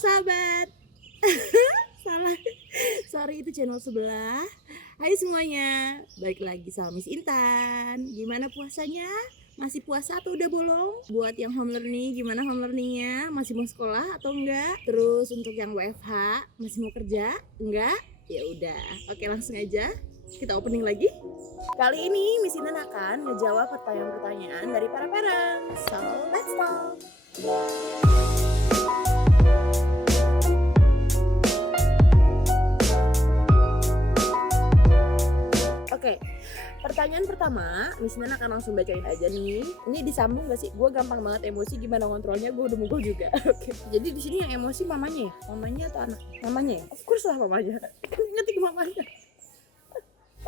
sahabat. Salah. Sorry, itu channel sebelah. Hai semuanya, balik lagi sama Miss Intan. Gimana puasanya? Masih puasa atau udah bolong? Buat yang home learning, gimana home learningnya? Masih mau sekolah atau enggak? Terus untuk yang WFH, masih mau kerja? Enggak? Ya udah, oke langsung aja kita opening lagi. Kali ini Miss Intan akan ngejawab pertanyaan-pertanyaan dari para parents. So, let's start. Oke, pertanyaan pertama, Miss Intan akan langsung bacain aja nih. Ini disambung gak sih? Gue gampang banget emosi, gimana kontrolnya? Gue udah mukul juga. Oke. Jadi di sini yang emosi mamanya ya? Mamanya atau anak? Mamanya ya? Of course lah mamanya. Kan ngetik mamanya.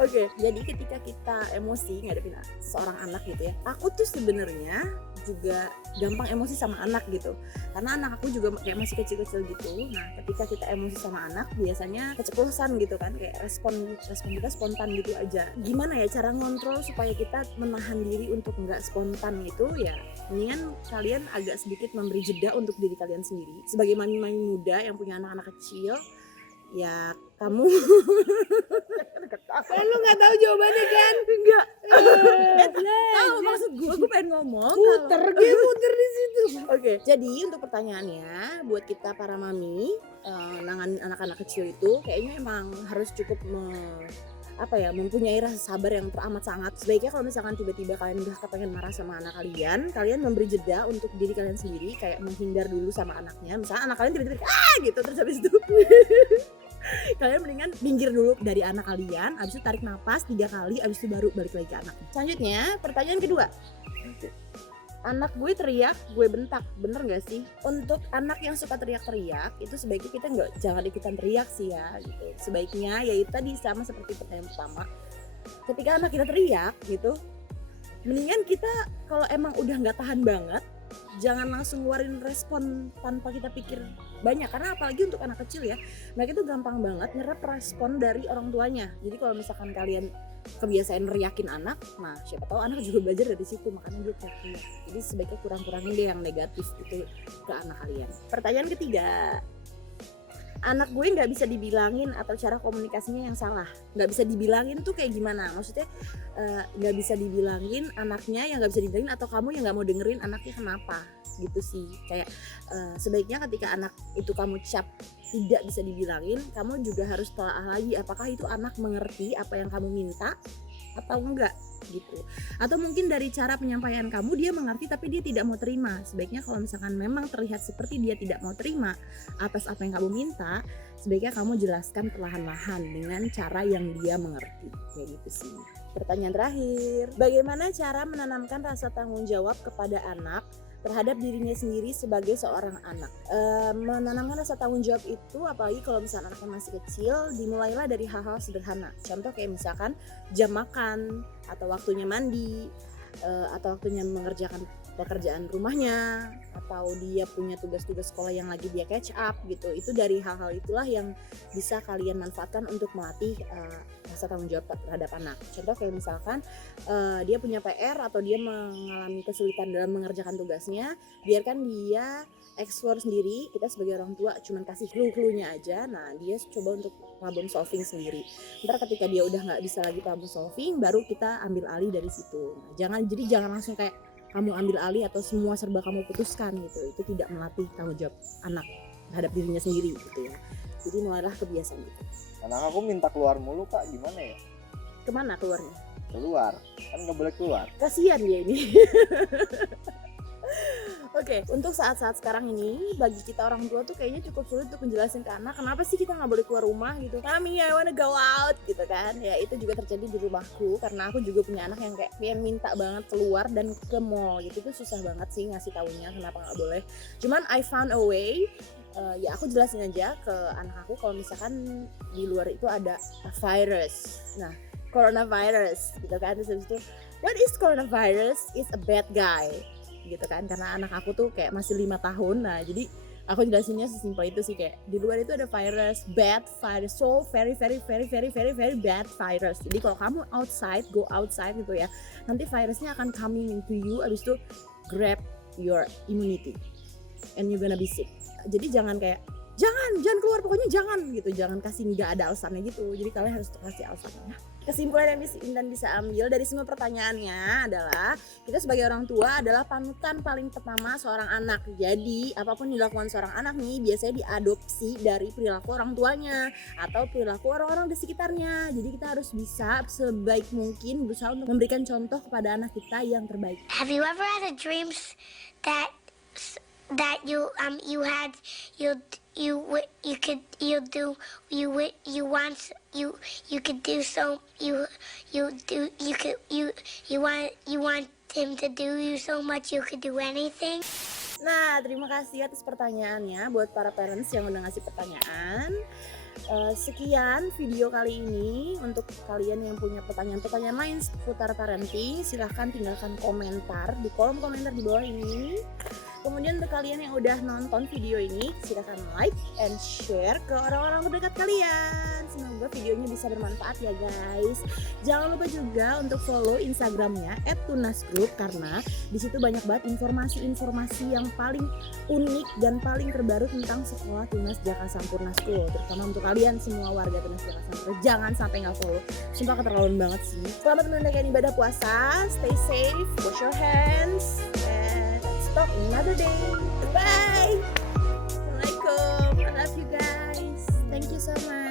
Oke, jadi ketika kita emosi ngadepin seorang anak gitu ya, aku tuh sebenarnya juga gampang emosi sama anak gitu, karena anak aku juga kayak masih kecil-kecil gitu. Nah, ketika kita emosi sama anak biasanya keceplosan gitu kan, kayak respon kita spontan gitu aja. Gimana ya cara ngontrol supaya kita menahan diri untuk nggak spontan gitu ya? Mendingan kalian agak sedikit memberi jeda untuk diri kalian sendiri. Sebagai mami-mami muda yang punya anak-anak kecil, ya kamu Lu nggak tahu jawabannya kan? enggak tahu maksud gue pengen ngomong Muter di situ. Oke, jadi untuk pertanyaannya buat kita para mami nanganin anak-anak kecil itu kayaknya emang harus cukup mempunyai rasa sabar yang teramat sangat. Sebaiknya kalau misalkan tiba-tiba kalian udah kepengen marah sama anak kalian memberi jeda untuk diri kalian sendiri, kayak menghindar dulu sama anaknya. Misalnya anak kalian tiba-tiba gitu, terus habis itu kalian mendingan minggir dulu dari anak kalian, abis itu tarik nafas 3 kali, abis itu baru balik lagi ke anak. Selanjutnya pertanyaan kedua, anak gue teriak, gue bentak, bener gak sih? Untuk anak yang suka teriak-teriak, itu sebaiknya kita jangan ikutan teriak sih ya gitu. Sebaiknya ya itu tadi sama seperti pertanyaan pertama, ketika anak kita teriak gitu, mendingan kita kalau emang udah gak tahan banget, jangan langsung ngeluarin respon tanpa kita pikir banyak, karena apalagi untuk anak kecil ya, mereka itu gampang banget nyerap respon dari orang tuanya. Jadi kalau misalkan kalian kebiasaan neriakin anak, nah siapa tahu anak juga belajar dari situ, makanya dia teriak. Jadi sebaiknya kurang-kurangin deh yang negatif itu ke anak kalian. Pertanyaan ketiga, anak gue nggak bisa dibilangin atau cara komunikasinya yang salah. Nggak bisa dibilangin tuh kayak gimana? Maksudnya nggak bisa dibilangin anaknya yang nggak bisa dibilangin, atau kamu yang nggak mau dengerin anaknya kenapa gitu sih. Kayak sebaiknya ketika anak itu kamu cap tidak bisa dibilangin, kamu juga harus telaah lagi apakah itu anak mengerti apa yang kamu minta atau enggak gitu. Atau mungkin dari cara penyampaian kamu dia mengerti tapi dia tidak mau terima. Sebaiknya kalau misalkan memang terlihat seperti dia tidak mau terima atas apa yang kamu minta, sebaiknya kamu jelaskan perlahan-lahan dengan cara yang dia mengerti, kayak gitu sih. Pertanyaan terakhir, bagaimana cara menanamkan rasa tanggung jawab kepada anak terhadap dirinya sendiri sebagai seorang anak? Menanamkan rasa tanggung jawab itu, apalagi kalau misalnya anaknya masih kecil, dimulailah dari hal-hal sederhana. Contoh kayak misalkan jam makan, atau waktunya mandi, atau waktunya mengerjakan pekerjaan rumahnya, atau dia punya tugas-tugas sekolah yang lagi dia catch up gitu. Itu dari hal-hal itulah yang bisa kalian manfaatkan untuk melatih rasa tanggung jawab terhadap anak. Contoh kayak misalkan dia punya PR atau dia mengalami kesulitan dalam mengerjakan tugasnya, biarkan dia explore sendiri. Kita sebagai orang tua cuman kasih clue-nya aja. Nah, dia coba untuk problem solving sendiri. Ntar ketika dia udah nggak bisa lagi problem solving, baru kita ambil alih dari situ. Nah, jangan langsung kayak kamu ambil alih atau semua serba kamu putuskan gitu. Itu tidak melatih tanggung jawab anak terhadap dirinya sendiri gitu ya. Jadi mulailah kebiasaan gitu. Anak aku minta keluar mulu kak, gimana ya? Kemana keluarnya? Keluar, kan nggak boleh keluar. Kasian dia ini. Oke, untuk saat-saat sekarang ini bagi kita orang tua tuh kayaknya cukup sulit untuk menjelaskan ke anak kenapa sih kita nggak boleh keluar rumah gitu. Mami, I wanna go out gitu kan. Ya itu juga terjadi di rumahku, karena aku juga punya anak yang kayak pengen minta banget keluar dan ke mall gitu. Itu susah banget sih ngasih taunya kenapa nggak boleh. Cuman I found a way. Ya aku jelasin aja ke anak aku kalau misalkan di luar itu ada virus. Nah, coronavirus gitu kan. Terus habis itu, what is coronavirus? It's a bad guy gitu kan, karena anak aku tuh kayak masih 5 tahun. Nah jadi aku jelasinnya sesimpel itu sih, kayak di luar itu ada virus, bad virus, so very very very very very very bad virus. Jadi kalau kamu go outside gitu ya, nanti virusnya akan coming into you, abis itu grab your immunity and you're gonna be sick. Jadi jangan kayak jangan keluar, pokoknya jangan gitu, jangan kasih nggak ada alasannya gitu. Jadi kalian harus kasih alasannya. Kesimpulan yang Intan bisa ambil dari semua pertanyaannya adalah kita sebagai orang tua adalah panutan paling pertama seorang anak. Jadi apapun yang dilakukan seorang anak nih biasanya diadopsi dari perilaku orang tuanya atau perilaku orang-orang di sekitarnya. Jadi kita harus bisa sebaik mungkin berusaha untuk memberikan contoh kepada anak kita yang terbaik. Have you ever had a dreams that you had you could you do you want you could do so you want him to do you so much you could do anything? Nah, terima kasih atas pertanyaannya buat para parents yang udah ngasih pertanyaan. Sekian video kali ini. Untuk kalian yang punya pertanyaan-pertanyaan lain seputar parenting, silahkan tinggalkan komentar di kolom komentar di bawah ini. Kemudian untuk kalian yang udah nonton video ini, silahkan like and share ke orang-orang terdekat kalian. Semoga videonya bisa bermanfaat ya guys. Jangan lupa juga untuk follow Instagramnya @tunasgroup karena di situ banyak banget informasi-informasi yang paling unik dan paling terbaru tentang sekolah Tunas Jaka Sampurna School. Terutama untuk kalian semua warga Tunas Jaka Sampurna, jangan sampai nggak follow. Sumpah keterlaluan banget sih. Selamat menunaikan ibadah puasa. Stay safe, wash your hands, and let's talk another day. Bye. Assalamualaikum. I love you guys. Thank you so much.